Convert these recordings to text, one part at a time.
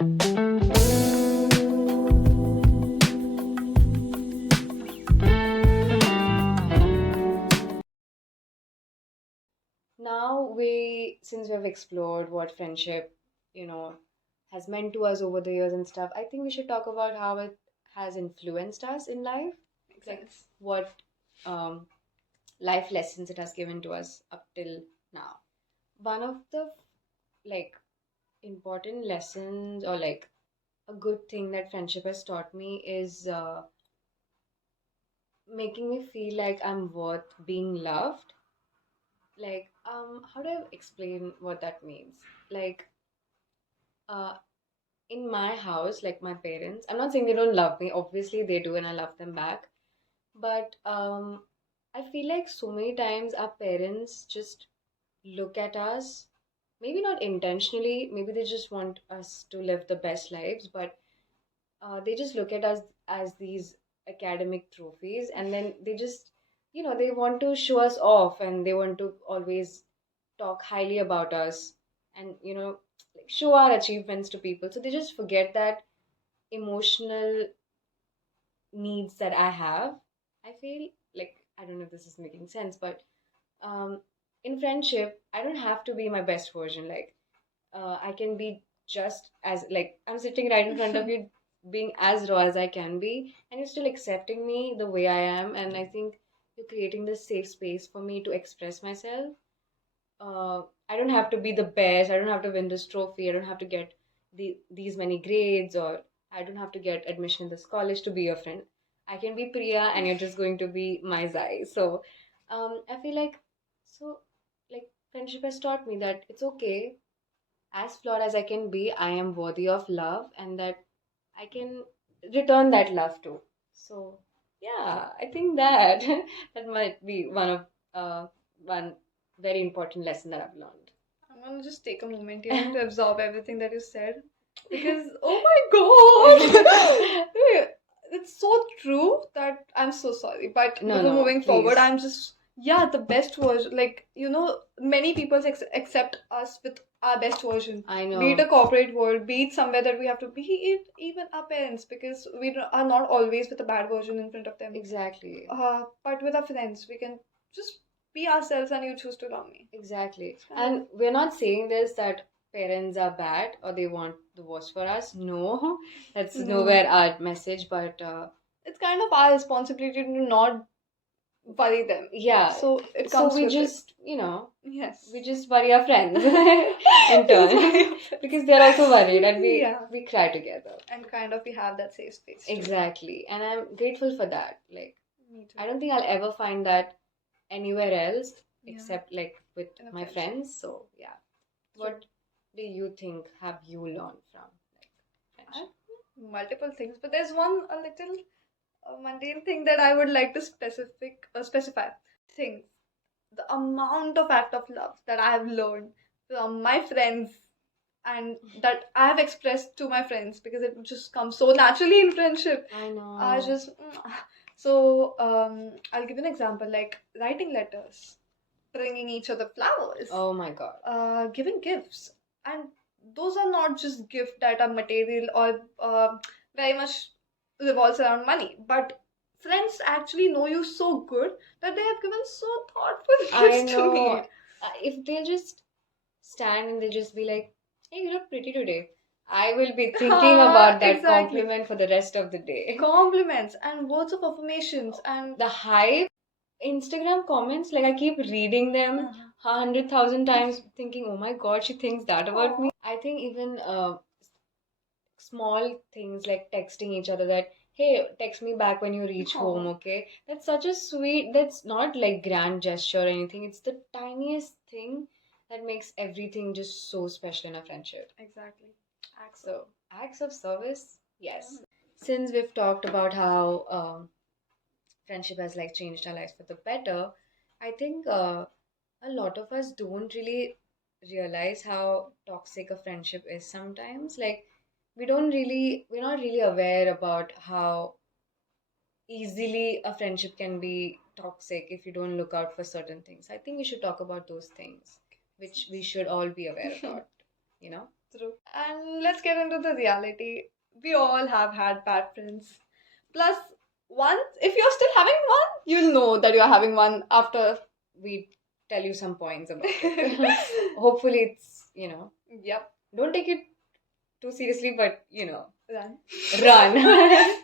Now since we've explored what friendship, you know, has meant to us over the years and stuff, I think we should talk about how it has influenced us in life. Makes Like sense. what um, life lessons it has given to us up till now. One of the like important lessons or like a good thing that friendship has taught me is making me feel like I'm worth being loved. Like, how do I explain what that means? Like, uh, in my house, like my parents, I'm not saying they don't love me. Obviously, they do, and I love them back. But I feel like so many times our parents just look at us, maybe not intentionally, maybe they just want us to live the best lives, but they just look at us as these academic trophies, and then they just, they want to show us off and they want to always talk highly about us and, like show our achievements to people. So they just forget that emotional needs that I have. I feel like, I don't know if this is making sense, but um, in friendship, I don't have to be my best version. Like, I can be just as, like, I'm sitting right in front of you, being as raw as I can be, and you're still accepting me the way I am. And I think you're creating this safe space for me to express myself. I don't have to be the best. I don't have to win this trophy. I don't have to get these many grades, or I don't have to get admission in this college to be your friend. I can be Priya, and you're just going to be my Zai. So, I feel like so like friendship has taught me that it's okay, as flawed as I can be, I am worthy of love, and that I can return that love too. So yeah, I think that that might be one very important lesson that I've learned. I'm gonna just take a moment here to absorb everything that you said because oh my god, it's so true that I'm so sorry. But No, before no, moving forward, please. I'm just yeah the best version. Like many people accept us with our best version. I Be it know. a corporate world, be it somewhere that we have to be it even our parents because are not always with a bad version in front of them. Exactly. But with our friends, we can just be ourselves and you choose to love me. Exactly. It's kind of And we're not saying this that parents are bad or they want the worst for us. No, that's no. nowhere our message. But It's kind of our responsibility to not worry them. yeah, So it so comes we with it. just, Yes. we just worry our friends in Just turn worry of it. because they're also worried and we Yeah. we cry together. And kind of we have that safe space too. Exactly. And I'm grateful for that. Like, Me too. I don't think I'll ever find that anywhere else Yeah. except like with In a my friendship. friends. So yeah. What do you think have you learned from like friendship? Multiple things, but there's one a little mundane thing that I would like to specify. Things. The amount of act of love that I have learned from my friends and that I have expressed to my friends because it just comes so naturally in friendship. I know. I just so I'll give an example like writing letters, bringing each other flowers, Oh my God. giving gifts, and those are not just gifts that are material or very much revolves around money, but friends actually know you so good that they have given so thoughtful I gifts to me. know. If they'll just stand and they'll just be like, hey, you look pretty today, I will be thinking about that Exactly. compliment for the rest of the day. Compliments and words of affirmations and The hype, Instagram comments, like I keep reading them 100,000 times, thinking, oh my God, she thinks that about me. I think even small things like texting each other that, hey, text me back when you reach home, okay? That's such a sweet, that's not like grand gesture or anything. It's the tiniest thing that makes everything just so special in a friendship. exactly. So, acts of service, yes. Since we've talked about how friendship has like changed our lives for the better, I think a lot of us don't really realize how toxic a friendship is sometimes. Like, we're not really aware about how easily a friendship can be toxic if you don't look out for certain things. I think we should talk about those things, which we should all be aware about, you know? True. And let's get into the reality. We all have had bad friends. Plus, once, if you're still having one, you'll know that you're having one after. We tell you some points about it. Hopefully, it's, Yep. don't take it too seriously, but, Run. run. I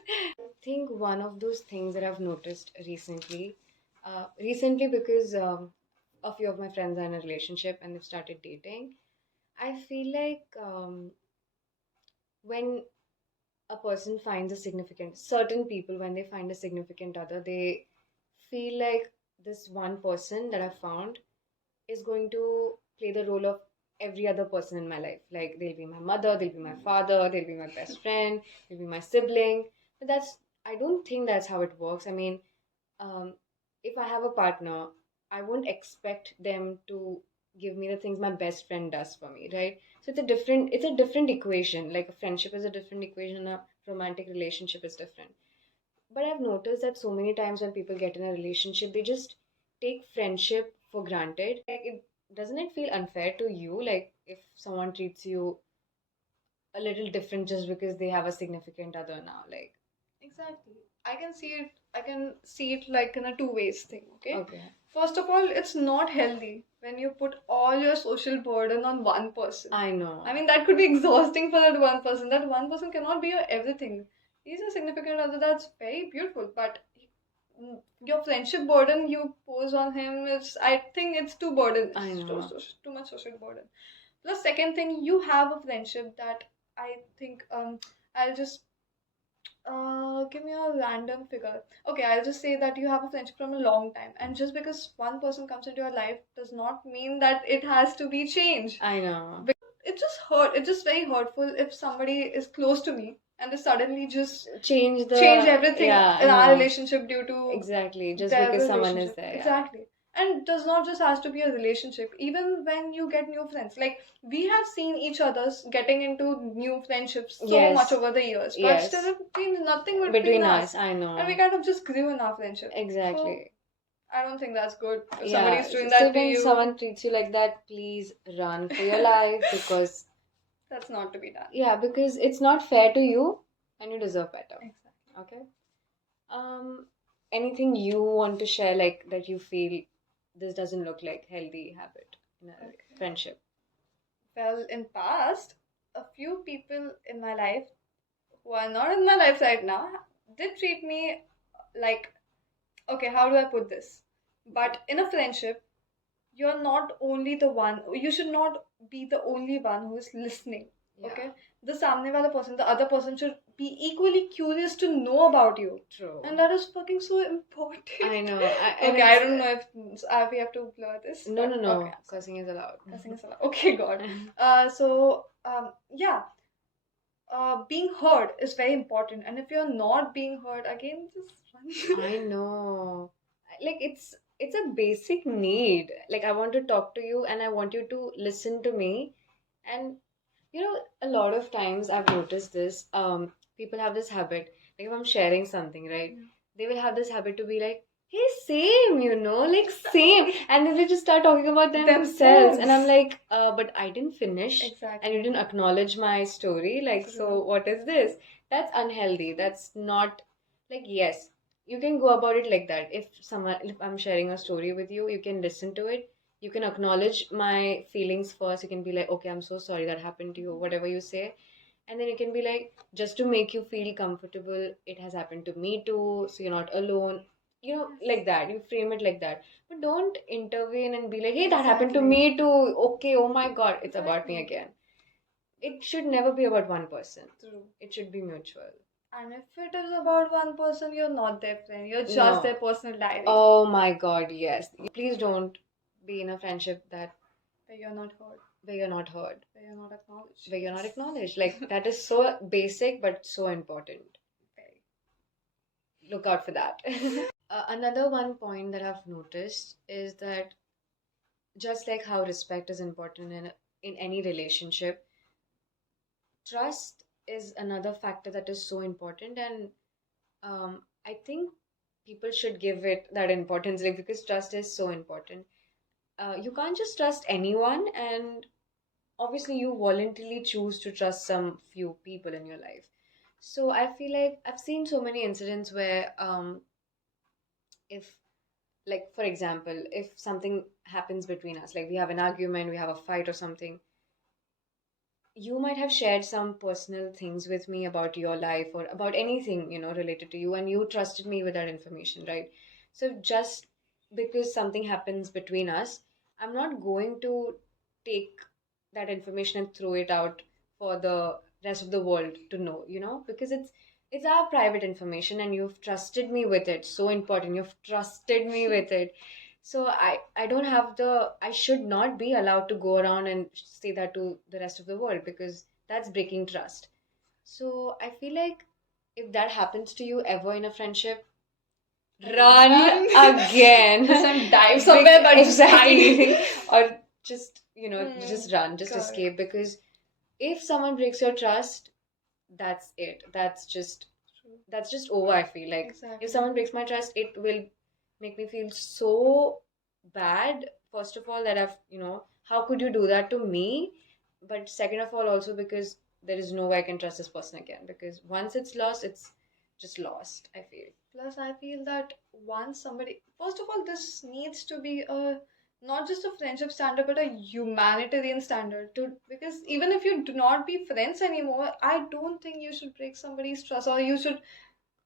think one of those things that I've noticed recently because a few of my friends are in a relationship and they've started dating, I feel like when a person finds a significant, certain people, when they find a significant other, they feel like this one person that I found is going to play the role of every other person in my life. Like they'll be my mother, they'll be my father, they'll be my best friend, they'll be my sibling. But I don't think that's how it works. I mean, um, if I have a partner, I won't expect them to give me the things my best friend does for me, right? So it's a different equation. Like a friendship is a different equation, a romantic relationship is different. But I've noticed that so many times when people get in a relationship, they just take friendship for granted. Doesn't it feel unfair to you? Like if someone treats you a little different just because they have a significant other now, like Exactly. I can see it like in a two ways thing, okay? okay, First of all, it's not healthy when you put all your social burden on one person. I know. I mean, that could be exhausting for that one person. That one person cannot be your everything. He's a significant other, that's very beautiful, but your friendship burden you pose on him is, I think it's too burden. I It's know. too much social burden. Plus, second thing, you have a friendship that I think I'll just give me a random figure. Okay, I'll just say that you have a friendship from a long time, and just because one person comes into your life does not mean that it has to be changed. I know. It just hurt. It's just very hurtful if somebody is close to me and they suddenly just change everything yeah, in I our know. relationship due to Exactly. Just their because someone is relationship. there. Yeah. Exactly. And does not just has to be a relationship. Even when you get new friends, like we have seen each other's getting into new friendships so Yes. much over the years, but Yes. still it means nothing between Between us. us, I know. And we kind of just grew in our friendship. Exactly. So I don't think that's good. If Yeah. somebody's doing So that to when you, someone treats you like that, please run for your life because that's not to be done. yeah, because it's not fair to you and you deserve better. Exactly. Okay. Um, anything you want to share like that you feel this doesn't look like healthy habit in a Okay. friendship? Well, in past, a few people in my life who are not in my life right now did treat me like, okay, how do I put this? But in a friendship, you're not only the one, you should not be the only one who is listening. Yeah. Okay? The samne wala person, the other person should be equally curious to know about you. True. And that is fucking so important. I know. Okay, I don't know if we have to blur this. No, no, no. Okay, Cussing is allowed. cussing is allowed. Okay, God. Yeah, being heard is very important, and if you're not being heard, again, just run. I know. Like it's a basic need. Like I want to talk to you and I want you to listen to me. And a lot of times I've noticed this. People have this habit. Like if I'm sharing something, right? Yeah. They will have this habit to be like, "Hey, same, like same," and then they just start talking about themselves. And I'm like, but I didn't finish, Exactly. and you didn't acknowledge my story. Like, so what is this? That's unhealthy. That's not like yes. You can go about it like that. If I'm sharing a story with you, you can listen to it, you can acknowledge my feelings first. You can be like, okay, I'm so sorry that happened to you, whatever you say. And then you can be like, just to make you feel comfortable, it has happened to me too, so you're not alone. Like that. You frame it like that. But don't intervene and be like, hey, that happened to Exactly. me too. Okay, oh my God, it's about me Exactly. again. It should never be about one person. True. It should be mutual. And if it is about one person, you're not their friend. You're just No. their personal diary. Oh my God, yes. Please don't be in a friendship Where you're not heard. where you're not heard, Where you're not acknowledged. where you're not acknowledged. Like that is so basic but so important. Very. Look out for that. Another one point that I've noticed is that just like how respect is important in any relationship, trust is another factor that is so important, and I think people should give it that importance, because trust is so important. You can't just trust anyone, and obviously you voluntarily choose to trust some few people in your life. So I feel like I've seen so many incidents where if, like, for example, if something happens between us, like we have an argument, we have a fight or something, you might have shared some personal things with me about your life or about anything, related to you, and you trusted me with that information, right? So just because something happens between us, I'm not going to take that information and throw it out for the rest of the world to know, because it's our private information and you've trusted me with it. So important. You've trusted me with it. So I don't have I should not be allowed to go around and say that to the rest of the world because that's breaking trust. So I feel like if that happens to you ever in a friendship, run again. Some dive somewhere, but exactly. just Or just, just hide. run, just Correct. escape because if someone breaks your trust, that's it. True. That's just over, I feel like. Exactly. If someone breaks my trust, it will make me feel so bad, first of all, that how could you do that to me? But second of all, also because there is no way I can trust this person again because once it's lost, it's just lost, I feel. Plus, I feel that once somebody, first of all, this needs to be a not just a friendship standard, but a humanitarian standard. To because even if you do not be friends anymore, I don't think you should break somebody's trust or you should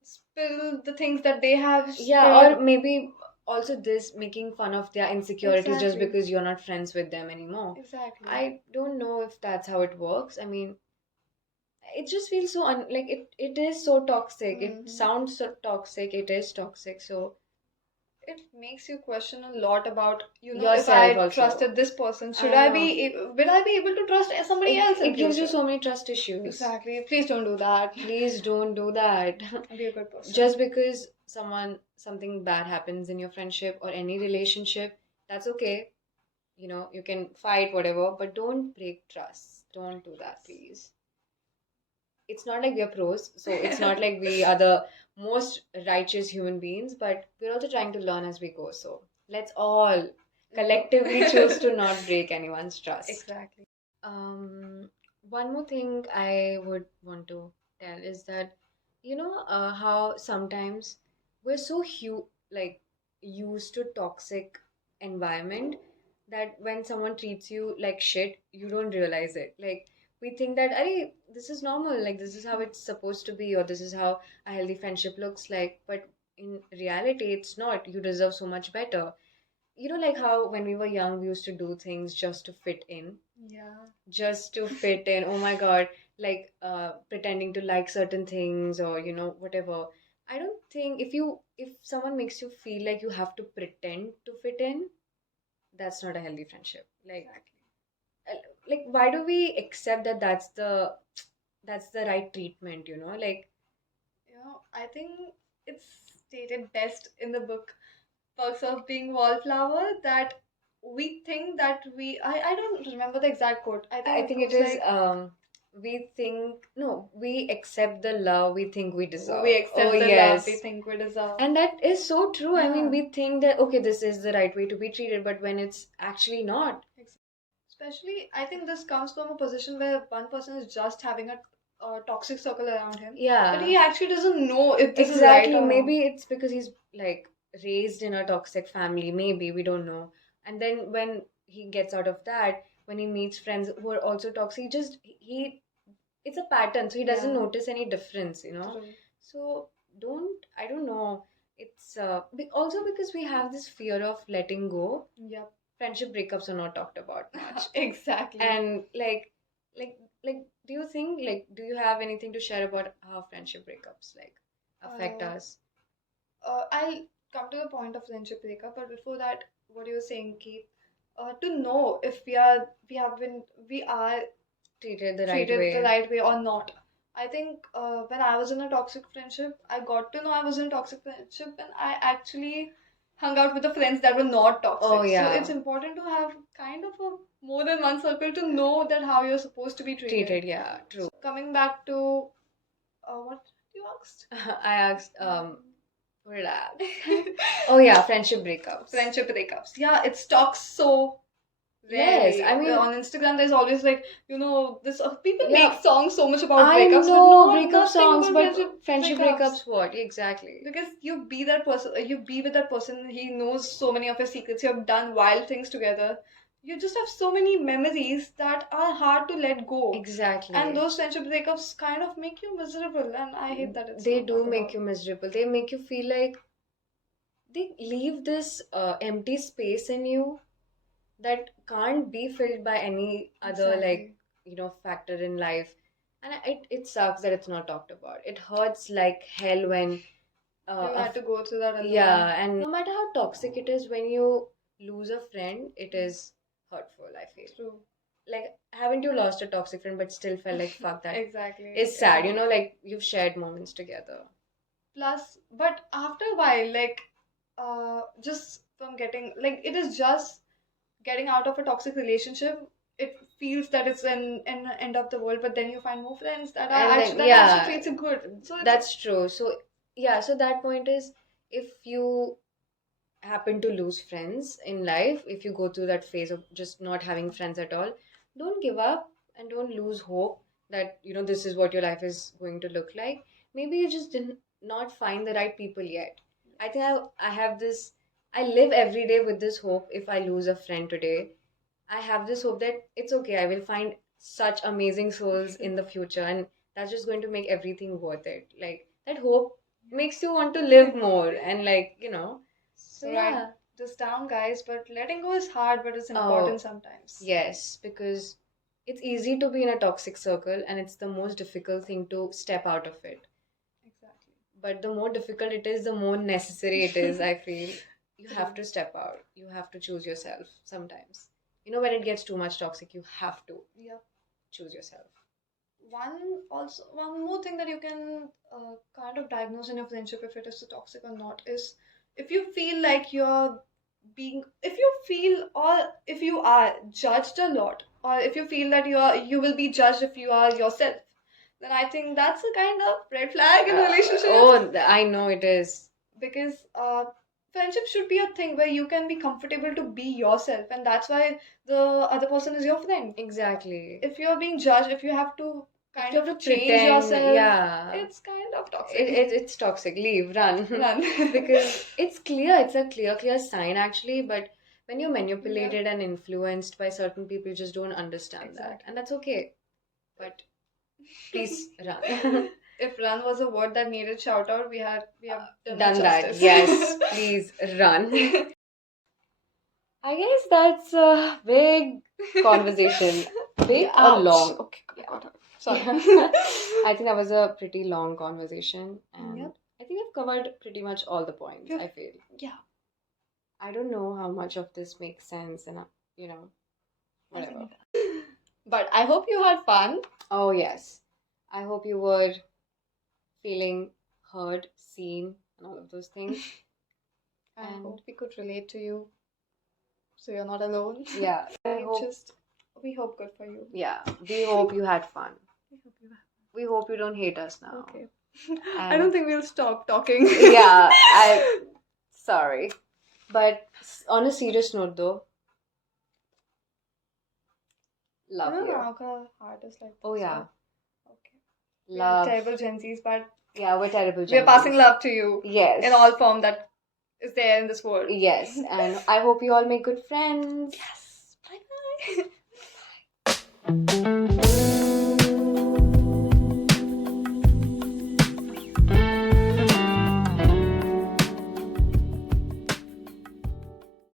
spill the things that they have Yeah, spilled. or maybe also this making fun of their insecurities just Exactly. because you're not friends with them anymore. Exactly. I don't know if that's how it works. I mean, it just feels so like it is so toxic. It sounds so toxic. It is toxic. So It makes you question a lot about, if yourself I also. trusted this person, should I I know. be, will I be able to trust somebody else in It gives you future? so many trust issues. Exactly. Please don't do that. Please don't do that. Be a good person. Just because something bad happens in your friendship or any relationship, that's okay. You can fight whatever, but don't break trust. Don't do that, please. It's not like we are pros, so it's not like we are the most righteous human beings, but we're also trying to learn as we go. So let's all collectively choose to not break anyone's trust. Exactly. Um, One more thing I would want to tell is that how sometimes we're so like used to toxic environment that when someone treats you like shit, you don't realize it. Like we think that, hey, this is normal, like this is how it's supposed to be, or this is how a healthy friendship looks like. But in reality, it's not. You deserve so much better. Like how when we were young, we used to do things just to fit in, Yeah. just to fit in. Oh my God, like pretending to like certain things or whatever. I don't think if someone makes you feel like you have to pretend to fit in, that's not a healthy friendship. Like like why do we accept that that's the right treatment, like I think it's stated best in the book Perks of Being Wallflower that we think that I don't remember the exact quote. I I think it think it goes is like we think no, we accept the love we think we deserve. we accept Oh the love yes. we think we deserve. And that is so true. I mean, Yeah. we think that okay, this is the right way to be treated, but when it's actually not. Especially, I think this comes from a position where one person is just having a toxic circle around him. Yeah. But he actually doesn't know if this is right Exactly. or wrong. Maybe it's because he's like raised in a toxic family. Maybe we don't know. And then when he gets out of that, when he meets friends who are also toxic, he it's a pattern, so he doesn't Yeah. notice any difference. True. So I don't know. It's also because we have this fear of letting go. Yep. Friendship breakups are not talked about much. Exactly. And like do you think, like, do you have anything to share about how friendship breakups like affect us? I'll come to the point of friendship breakup, but before that, what you were saying, Keith, to know if we are Treated the right treated the way. right way or not. I think when I was in a toxic friendship, I got to know I was in a toxic friendship when I actually hung out with the friends that were not toxic. Oh So yeah. it's important to have kind of a more than one circle to know that how you're supposed to be treated. Yeah, true. Coming back to what you asked? I asked what did I ask? Oh yeah, friendship breakups. Friendship breakups. Yeah, it talks so Yes, I mean, On Instagram, there's always like, this people yeah, make songs so much about I breakups, but know not breakup nothing songs, about but friendship breakups. breakups, what? Exactly. Because you be that person, you be with that person. He knows so many of your secrets. You have done wild things together. You just have so many memories that are hard to let go. And Exactly. those friendship breakups kind of make you miserable, and I hate that it's They not do talked make about. you miserable. They make you feel like they leave this empty space in you that can't be filled by any other, like, Exactly. factor in life. And it sucks that it's not talked about. It hurts like hell when You a had to go through that alone. yeah, and no matter how toxic it is, when you lose a friend, it is hurtful, I feel. True. Like, haven't you lost a toxic friend but still felt like fuck that? Exactly. It's It sad, happens. like you've shared moments together. Plus, but after a while, like, just from getting, like, it is just getting out of a toxic relationship. It feels that it's an end of the world, but then you find more friends And then, that actually yeah, treats you good. So it's that's true. So, yeah, so that point is, if you happen to lose friends in life, if you go through that phase of just not having friends at all, don't give up and don't lose hope that this is what your life is going to look like. Maybe you just didn't not find the right people yet. I think I have this. I live every day with this hope. If I lose a friend today, I have this hope that it's okay. I will find such amazing souls in the future, and that's just going to make everything worth it. Like, that hope makes you want to live more, and, like, so so write yeah. this down, guys. But letting go is hard, but it's important Oh, sometimes. yes, because it's easy to be in a toxic circle, and it's the most difficult thing to step out of it. Exactly. But the more difficult it is, the more necessary it is, I feel. You have True. to step out. You have to choose yourself sometimes. When it gets too much toxic, you have to Yep. choose yourself. One more thing that you can kind of diagnose in your friendship if it is toxic or not is if you feel like if you feel or if you are judged a lot, or if you feel that you will be judged if you are yourself, then I think that's a kind of red flag in a relationship. I know it is. Because friendship should be a thing where you can be comfortable to be yourself, and that's why the other person is your friend. Exactly. If you're being judged, if you have to If kind you have of to change pretend, yourself, yeah, it's kind of toxic. it's toxic. Leave, run. Run. Because it's clear, it's a clear sign actually, but when you're Yeah. manipulated and influenced by certain people, you just don't understand that. And Exactly. that's okay. But please run. If run was a word that needed shout out, we have done it Done that. justice. Yes, please run. I guess that's a big conversation. Big or Ouch. long? Okay, Yeah. got her. Sorry. I think that was a pretty long conversation, and Yep. I think we've covered pretty much all the points, I feel. Yeah. I don't know how much of this makes sense, and, I think whatever. it does. But I hope you had fun. Oh, yes. I hope you were feeling heard, seen, and all of those things. I And hope we could relate to you, so you're not alone. yeah, We hope good for you. yeah, we hope you had fun. We hope you have. We hope you don't hate us now. Okay. And I don't think we'll stop talking. yeah, sorry. But on a serious note though, love you. Our heart is like this. Oh yeah. So, okay. We are Love. terrible Gen Zs, but Yeah, we're terrible. we are passing love to you. Yes. In all form that is there in this world. Yes, and I hope you all make good friends. Yes. Bye bye.